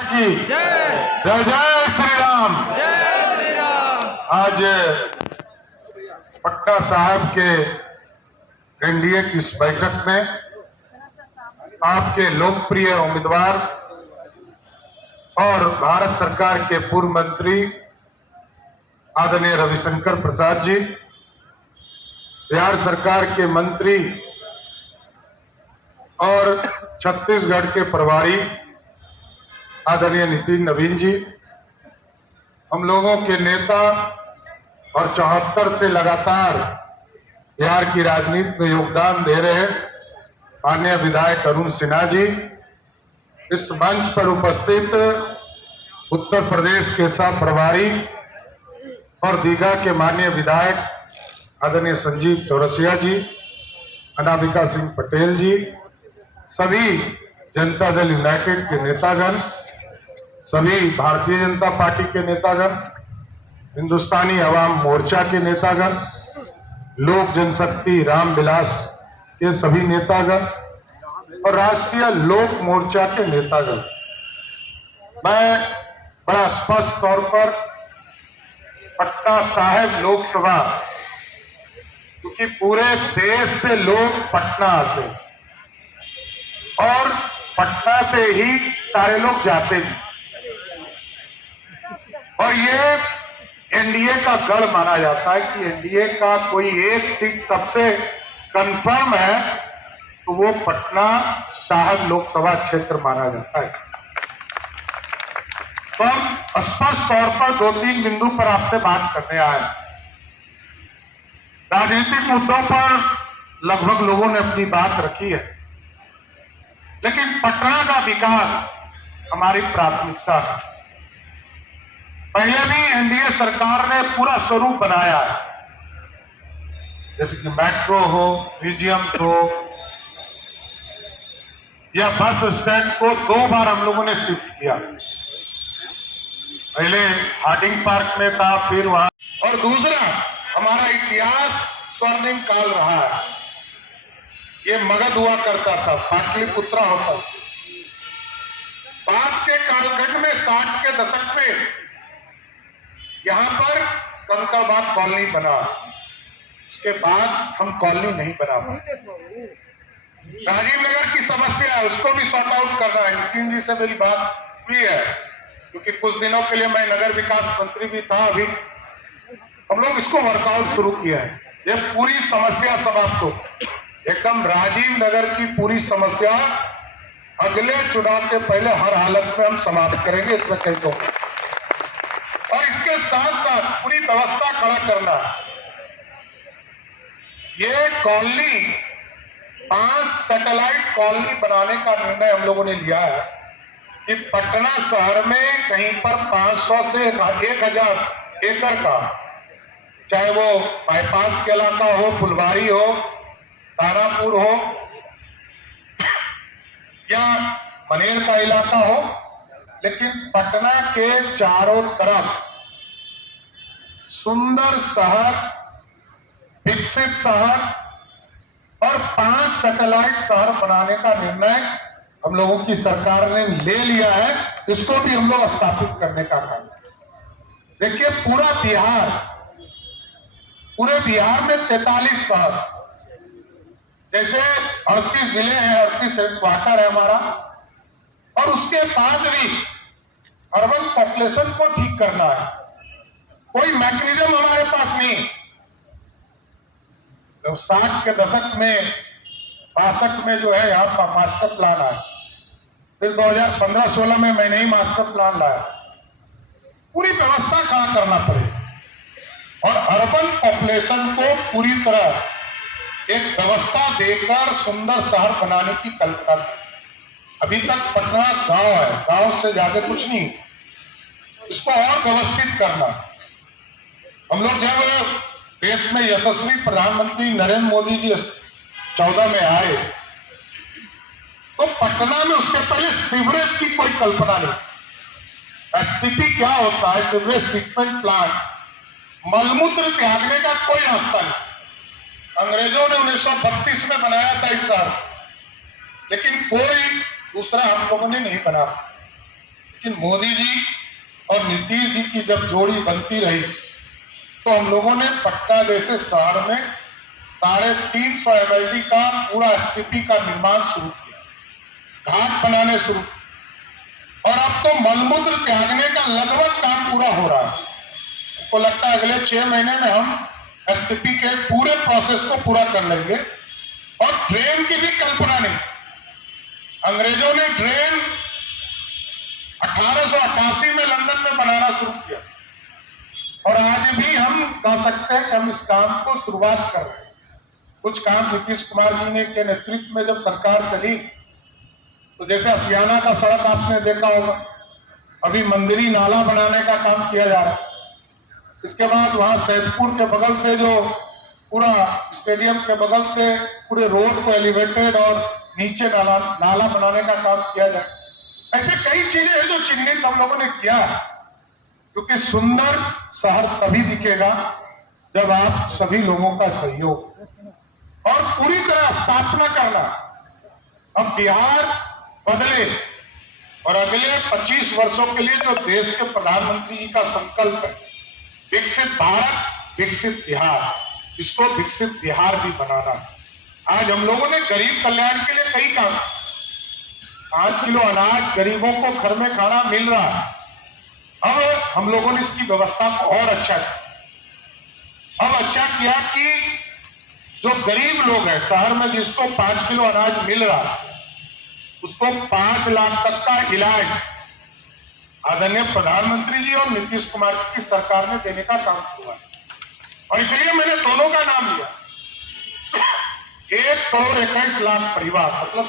की जय जय श्री राम। जय श्री राम। आज पटना साहब के एनडीए की इस बैठक में आपके लोकप्रिय उम्मीदवार और भारत सरकार के पूर्व मंत्री आदरणीय रविशंकर प्रसाद जी, बिहार सरकार के मंत्री और छत्तीसगढ़ के प्रभारी आदरणीय नितिन नवीन जी, हम लोगों के नेता और 74 से लगातार बिहार की राजनीति में योगदान दे रहे माननीय विधायक अरुण सिन्हा जी, इस मंच पर उपस्थित उत्तर प्रदेश के सह प्रभारी और दीघा के माननीय विधायक आदरणीय संजीव चौरसिया जी, अनामिका सिंह पटेल जी, सभी जनता दल यूनाइटेड के नेतागण, सभी भारतीय जनता पार्टी के नेतागण, हिंदुस्तानी अवाम मोर्चा के नेतागण, लोक जनशक्ति रामविलास के सभी नेतागण और राष्ट्रीय लोक मोर्चा के नेतागण, मैं बड़ा स्पष्ट तौर पर पटना साहिब लोकसभा, क्योंकि पूरे देश से लोग पटना आते हैं और पटना से ही सारे लोग जाते हैं और ये एनडीए का गढ़ माना जाता है कि एनडीए का कोई एक सीट सबसे कंफर्म है तो वो पटना साहिब लोकसभा क्षेत्र माना जाता है। तो हम स्पष्ट तौर पर 2-3 बिंदु पर आपसे बात करने आए। राजनीतिक मुद्दों पर लगभग लोगों ने अपनी बात रखी है, लेकिन पटना का विकास हमारी प्राथमिकता है। पहले भी एनडीए सरकार ने पूरा स्वरूप बनाया है, जैसे कि मेट्रो हो, म्यूजियम हो या बस स्टैंड को 2 बार हम लोगों ने शिफ्ट किया। पहले हार्डिंग पार्क में था, फिर वहां, और दूसरा हमारा इतिहास स्वर्णिम काल रहा है। ये मगध हुआ करता था, पाटलिपुत्रा होता। बाद के कालखंड में 60 के दशक में यहां पर कंकड़बाग कॉलोनी बना, उसके बाद हम कॉलोनी नहीं बना पाए। राजीव नगर की समस्या है, उसको भी सॉर्ट आउट करना है। नितिन जी से मेरी बात हुई है, क्योंकि कुछ दिनों के लिए मैं नगर विकास मंत्री भी था, अभी हम लोग इसको वर्कआउट शुरू किया है। ये पूरी समस्या समाप्त हो, एकदम राजीव नगर की पूरी समस्या अगले चुनाव के पहले हर हालत में हम समाप्त करेंगे, इसमें कहीं तो। और इसके साथ साथ पूरी व्यवस्था खड़ा करना। ये कॉलोनी 5 सैटेलाइट कॉलोनी बनाने का निर्णय हम लोगों ने लिया है कि पटना शहर में कहीं पर 500 से 1000 एकड़ का, चाहे वो बाईपास के इलाका हो, फुलवारी हो, तारापुर हो या मनेर का इलाका हो, लेकिन पटना के चारों तरफ सुंदर शहर, विकसित शहर और 5 सैटेलाइट शहर बनाने का निर्णय हम लोगों की सरकार ने ले लिया है। इसको भी हम लोग स्थापित करने का काम। देखिए पूरे बिहार में 43 शहर, जैसे 38 जिले हैं, 38 हेडक्वार्टर है हमारा, और उसके बाद भी अर्बन पॉपुलेशन को ठीक करना है। कोई मैकेनिज्म हमारे पास नहीं। तो 60 के दशक में 62 में जो है यहाँ का मास्टर प्लान आया, फिर 2015-16 में मैंने ही मास्टर प्लान लाया। पूरी व्यवस्था कहाँ करना पड़ेगा और अर्बन पॉपुलेशन को पूरी तरह एक व्यवस्था देकर सुंदर शहर बनाने की कल्पना की। अभी तक पटना गांव है, गांव से ज्यादा कुछ नहीं, इसको और व्यवस्थित करना। हम लोग जब देश में यशस्वी प्रधानमंत्री नरेंद्र मोदी जी 14 में आए तो पटना में उसके पहले सीवरेज की कोई कल्पना नहीं। एसटीपी क्या होता है, सीवरेज ट्रीटमेंट प्लांट, मलमूत्र त्यागने का कोई रास्ता नहीं। अंग्रेजों ने 1932 में बनाया था इस साल, लेकिन कोई दूसरा हम लोगों ने नहीं बना। लेकिन मोदी जी और नीतीश जी की जब जोड़ी बनती रही तो हम लोगों ने पटना जैसे शहर में 350 MLD का पूरा STP का निर्माण शुरू किया, घाट बनाने शुरू किए और अब तो मलमूत्र त्यागने का लगभग काम पूरा हो रहा है। हमको लगता है अगले 6 महीने में हम STP के पूरे प्रोसेस को पूरा कर लेंगे। और ड्रेन की भी कल्पना नहीं, अंग्रेजों ने ड्रेन 1888 में लंदन में बनाना शुरू किया और आज भी हम कह सकते हैं कि हम इस काम को शुरुआत कर रहे हैं। कुछ काम नीतीश कुमार जी ने के नेतृत्व में जब सरकार चली तो जैसे असियाना का सड़क आपने देखा होगा, अभी मंदिरी नाला बनाने का काम किया जा रहा है। इसके बाद वहां सैदपुर के बगल से जो पूरा स्टेडियम के बगल से पूरे रोड को एलिवेटेड और नीचे नाला बनाने का काम किया जाए। ऐसे कई चीजें हैं जो चिन्हित हम लोगों ने किया है, क्योंकि सुंदर शहर तभी दिखेगा जब आप सभी लोगों का सहयोग और पूरी तरह स्थापना करना। अब बिहार बदले और अगले 25 वर्षों के लिए जो देश के प्रधानमंत्री जी का संकल्प है, विकसित भारत विकसित बिहार, इसको विकसित बिहार भी बनाना है। आज हम लोगों ने गरीब कल्याण के लिए कई काम, 5 किलो अनाज गरीबों को घर में खाना मिल रहा है। अब हम लोगों ने इसकी व्यवस्था को और अच्छा किया। अब अच्छा किया कि जो गरीब लोग हैं शहर में, जिसको 5 किलो अनाज मिल रहा है, उसको 5 लाख तक का इलाज आदरणीय प्रधानमंत्री जी और नीतीश कुमार की सरकार ने देने का काम हुआ है। और इसलिए मैंने दोनों का नाम लिया। 1 करोड़ 21 लाख परिवार, मतलब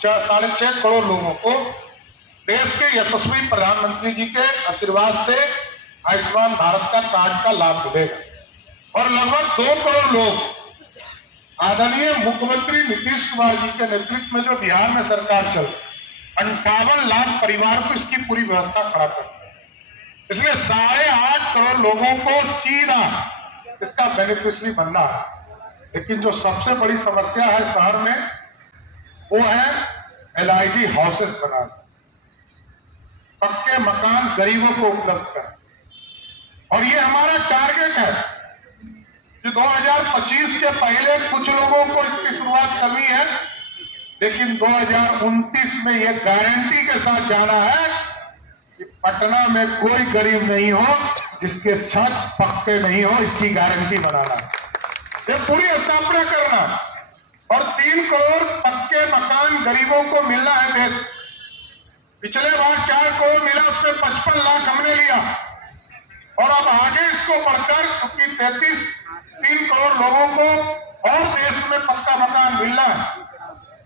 6.5 करोड़ लोगों को देश के यशस्वी प्रधानमंत्री जी के आशीर्वाद से आयुष्मान भारत का कार्ड का लाभ मिलेगा और लगभग 2 करोड़ लोग आदरणीय मुख्यमंत्री नीतीश कुमार जी के नेतृत्व में जो बिहार में सरकार चल 58 लाख परिवार को इसकी पूरी व्यवस्था खड़ा कर, इसलिए 8.5 करोड़ लोगों को सीधा इसका बेनिफिशियरी बनना है। लेकिन जो सबसे बड़ी समस्या है शहर में वो है LIG हाउसेस बनाना, पक्के मकान गरीबों को उपलब्ध करें। और ये हमारा टारगेट है कि 2025 के पहले कुछ लोगों को इसकी शुरुआत करनी है, लेकिन 2029 में ये गारंटी के साथ जाना है कि पटना में कोई गरीब नहीं हो जिसके छत पक्के नहीं हो, इसकी गारंटी बनाना है, ये पूरी स्थापना करना। और 3 करोड़ पक्के मकान गरीबों को मिलना है। देश पिछले बार 4 करोड़ मिला, उसमें 55 लाख हमने लिया और अब आगे इसको बढ़कर, क्योंकि 3 करोड़ लोगों को और देश में पक्का मकान मिलना है,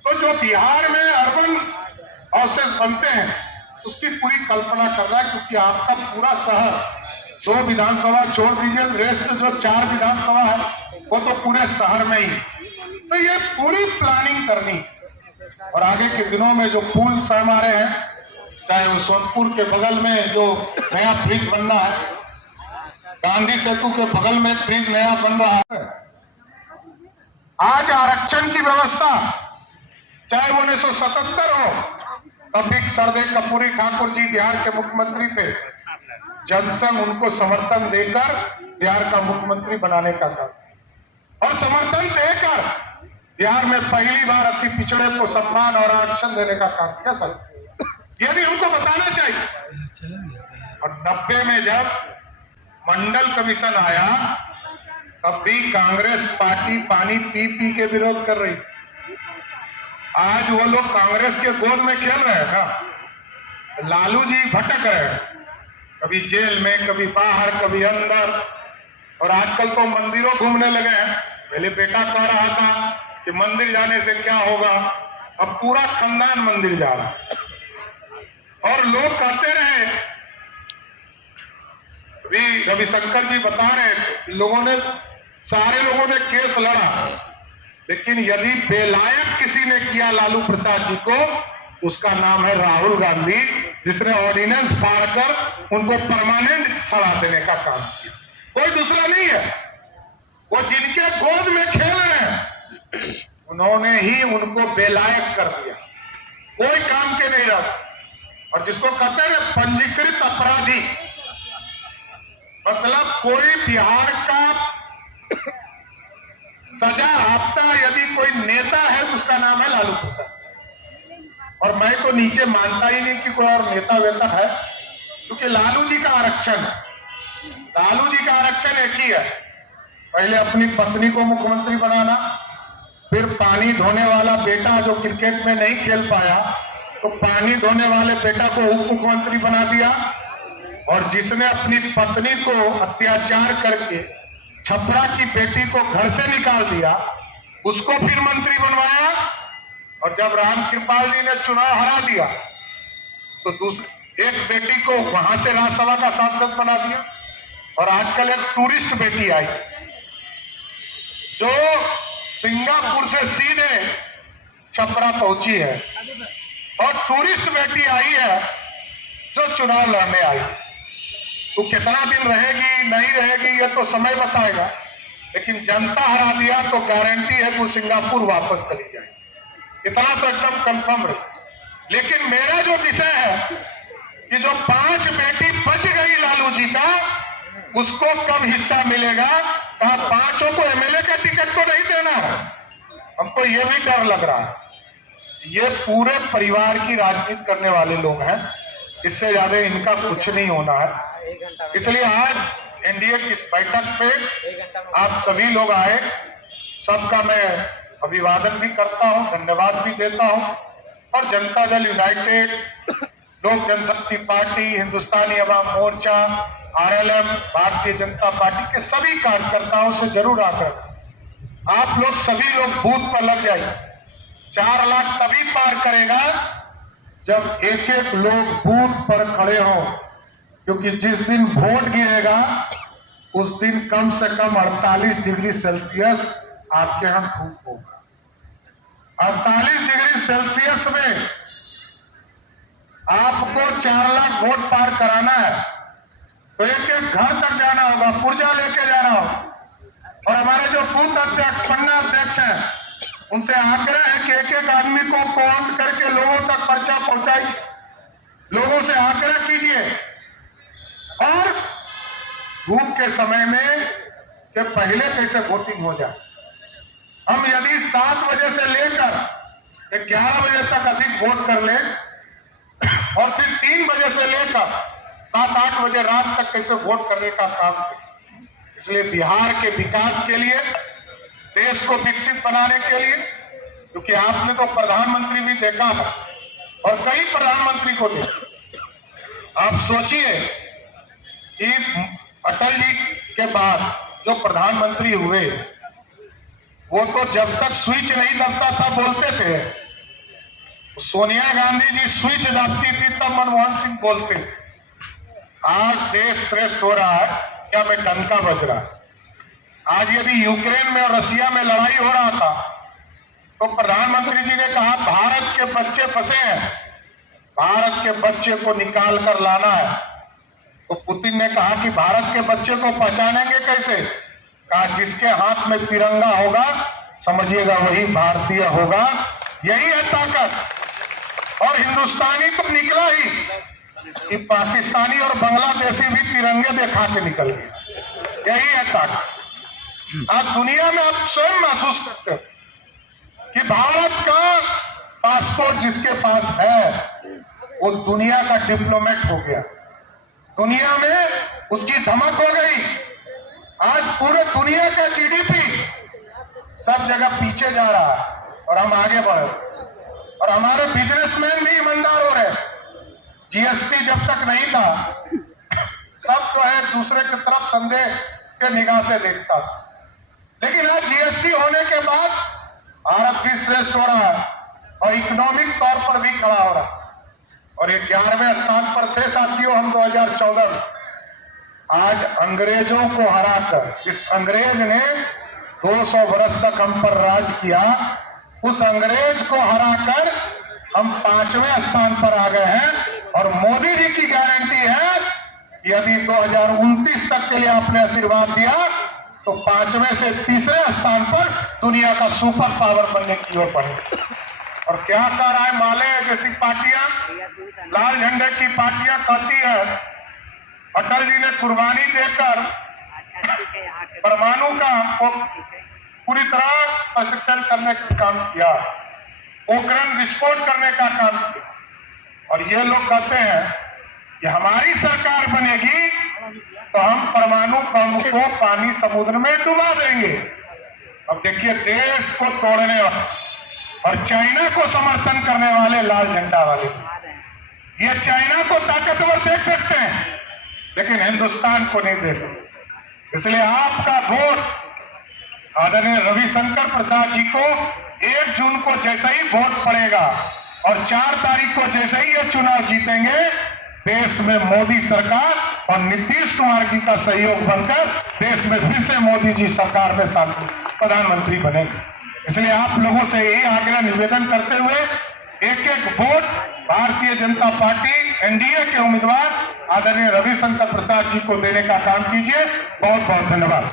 तो जो बिहार में अर्बन हाउसेस बनते हैं उसकी पूरी कल्पना करना है। क्योंकि आपका पूरा शहर, 2 विधानसभा छोड़ दीजिए, रेस्ट जो 4 विधानसभा है वो तो पूरे शहर में ही, तो ये पूरी प्लानिंग करनी। और आगे के दिनों में जो पुल हमारे हैं, चाहे वो सोनपुर के बगल में जो नया ब्रिज बनना है, गांधी सेतु के बगल में ब्रिज नया बन रहा है, आज आरक्षण की व्यवस्था, चाहे वो 1977 हो, तब भी सरदेव कपूरी ठाकुर जी बिहार के मुख्यमंत्री थे, जनसंघ उनको समर्थन देकर बिहार का मुख्यमंत्री बनाने का काम, और समर्थन देकर बिहार में पहली बार अति पिछड़े को सम्मान और आरक्षण देने का काम किया। सर ये भी हमको बताना चाहिए। और 90 में जब मंडल कमीशन आया तब भी कांग्रेस पार्टी पानी पी पी के विरोध कर रही। आज वो लोग कांग्रेस के गोद में खेल रहे हैं ना, लालू जी भटक रहे हैं, कभी जेल में, कभी बाहर, कभी अंदर, और आजकल तो मंदिरों घूमने लगे हैं। पहले बेटा कह रहा था कि मंदिर जाने से क्या होगा, अब पूरा खानदान मंदिर जा रहा है। और लोग कहते रहे, अभी रविशंकर जी बता रहे, लोगों ने, सारे लोगों ने केस लड़ा, लेकिन यदि बेलायक किसी ने किया लालू प्रसाद जी को, उसका नाम है राहुल गांधी, जिसने ऑर्डिनेंस फाड़कर उनको परमानेंट सजा देने का काम किया। कोई दूसरा नहीं है, वो जिनके गोद में खेल रहे हैं उन्होंने ही उनको बेलायक कर दिया, कोई काम के नहीं रहा। और जिसको कहते हैं ना पंजीकृत अपराधी, मतलब कोई बिहार का सजा आपता यदि कोई नेता है तो उसका नाम है लालू प्रसाद। और मैं तो नीचे मानता ही नहीं कि कोई और नेता वेता है, क्योंकि लालू जी का आरक्षण एक ही है, पहले अपनी पत्नी को मुख्यमंत्री बनाना, फिर पानी धोने वाला बेटा जो क्रिकेट में नहीं खेल पाया तो पानी धोने वाले बेटा को उप मुख्यमंत्री बना दिया, और जिसने अपनी पत्नी को अत्याचार करके छपरा की बेटी को घर से निकाल दिया उसको फिर मंत्री बनवाया, और जब राम कृपाल जी ने चुनाव हरा दिया तो दूसरी एक बेटी को वहां से राज्यसभा का सांसद बना दिया। और आजकल एक टूरिस्ट बेटी आई जो सिंगापुर से सीधे छपरा पहुंची है, और टूरिस्ट बेटी आई है जो चुनाव लड़ने आई। तो कितना दिन रहेगी नहीं रहेगी ये तो समय बताएगा, लेकिन जनता हरा दिया तो गारंटी है कि वो सिंगापुर वापस चली जाएगी, इतना तो एकदम कंफर्म रहे। लेकिन मेरा जो विषय है कि जो 5 बेटी बच गई लालू जी का, उसको कब हिस्सा मिलेगा? कहा 5 को एमएलए का टिकट तो नहीं देना है, हमको ये भी डर लग रहा है। ये पूरे परिवार की राजनीति करने वाले लोग हैं, इससे ज्यादा इनका कुछ नहीं होना है। इसलिए आज एनडीए की इस बैठक पे आप सभी लोग आए, सबका मैं अभिवादन भी करता हूं, धन्यवाद भी देता हूं। और जनता दल यूनाइटेड, लोक जनशक्ति party, Hindustani Awam Morcha, RLM, Bharatiya Janata party के सभी कार्यकर्ताओं से जरूर आग्रह, आप लोग सभी लोग बूथ पर लग जाइए। 4 लाख तभी पार करेगा जब एक एक लोग बूथ पर खड़े हों, क्योंकि जिस दिन वोट गिरेगा उस दिन कम से कम 48 डिग्री सेल्सियस आपके यहां धूप होगा। 48 डिग्री सेल्सियस में आपको 4 लाख वोट पार कराना है तो एक एक घर तक जाना होगा, पुर्जा लेके जाना होगा। और हमारे जो बूथ अध्यक्ष, पन्ना अध्यक्ष हैं, उनसे आग्रह है कि एक एक आदमी को काउंट करके लोगों तक पर्चा पहुंचाइए, लोगों से आग्रह कीजिए। और धूप के समय में कि पहले कैसे वोटिंग हो जाए। हम यदि 7 बजे से लेकर 11 बजे तक अधिक वोट कर ले और फिर 3 बजे से लेकर 7-8 बजे रात तक कैसे वोट करने का काम करें। इसलिए बिहार के विकास के लिए, देश को विकसित बनाने के लिए, क्योंकि आपने तो प्रधानमंत्री भी देखा है और कई प्रधानमंत्री को देखा। आप सोचिए कि अटल जी के बाद जो प्रधानमंत्री हुए वो तो जब तक स्विच नहीं दबता था बोलते थे, सोनिया गांधी जी स्विच दबती थी तब मनमोहन सिंह बोलते थे। आज देश श्रेष्ठ हो रहा है, क्या में डंका बज रहा है। आज यदि यूक्रेन में और रसिया में लड़ाई हो रहा था तो प्रधानमंत्री जी ने कहा भारत के बच्चे फंसे हैं, भारत के बच्चे को निकाल कर लाना है। तो पुतिन ने कहा कि भारत के बच्चे को पहचानेंगे कैसे? कहा जिसके हाथ में तिरंगा होगा समझिएगा वही भारतीय होगा। यही है ताकत। और हिंदुस्तानी तो निकला ही कि पाकिस्तानी और बांग्लादेशी भी तिरंगे दिखा के निकल गए। यही है ताकत। आज दुनिया में आप स्वयं महसूस करते हो कि भारत का पासपोर्ट जिसके पास है वो दुनिया का डिप्लोमेट हो गया, दुनिया में उसकी धमक हो गई। आज पूरे दुनिया का जीडीपी सब जगह पीछे जा रहा है और हम आगे बढ़ रहे, और हमारे बिजनेसमैन भी ईमानदार हो रहे। जीएसटी जब तक नहीं था सब जो है दूसरे की तरफ संदेह के निगाह से देखता था, लेकिन आज जीएसटी होने के बाद भारत भी श्रेष्ठ हो रहा है और इकोनॉमिक तौर पर भी खड़ा हो रहा है। और 11वें स्थान पर थे साथियों हम 2014 में। आज अंग्रेजों को हराकर, इस अंग्रेज ने 200 वर्ष तक हम पर राज किया, उस अंग्रेज को हराकर हम 5वें स्थान पर आ गए हैं। और मोदी जी की गारंटी है कि यदि 2029 तक के लिए आपने आशीर्वाद दिया तो 5वें से 3रे स्थान पर दुनिया का सुपर पावर बनने की ओर बढ़े। और क्या कह रहा है माले जैसी पार्टियां, लाल झंडे की पार्टियां कहती है अटल जी ने कुर्बानी देकर परमाणु का पूरी तरह प्रशिक्षण करने का काम किया, पोखरण विस्फोट करने का काम किया। और ये लोग कहते हैं कि हमारी सरकार बनेगी तो हम परमाणु बम को पानी समुद्र में डुबा देंगे। अब देखिए, देश को तोड़ने वाले और चाइना को समर्थन करने वाले लाल झंडा वाले, ये चाइना को ताकतवर देख सकते हैं लेकिन हिंदुस्तान को नहीं दे सकते। इसलिए आपका वोट आदरणीय रविशंकर प्रसाद जी को 1 जून को जैसे ही वोट पड़ेगा और 4 तारीख को जैसे ही ये चुनाव जीतेंगे, देश में मोदी सरकार और नीतीश कुमार जी का सहयोग बनकर देश में फिर से मोदी जी सरकार में प्रधानमंत्री बनेंगे। इसलिए आप लोगों से यही आग्रह निवेदन करते हुए एक vote Bharatiya Janata party NDA के उम्मीदवार आदरणीय रविशंकर प्रसाद जी को देने का काम कीजिए। बहुत बहुत धन्यवाद।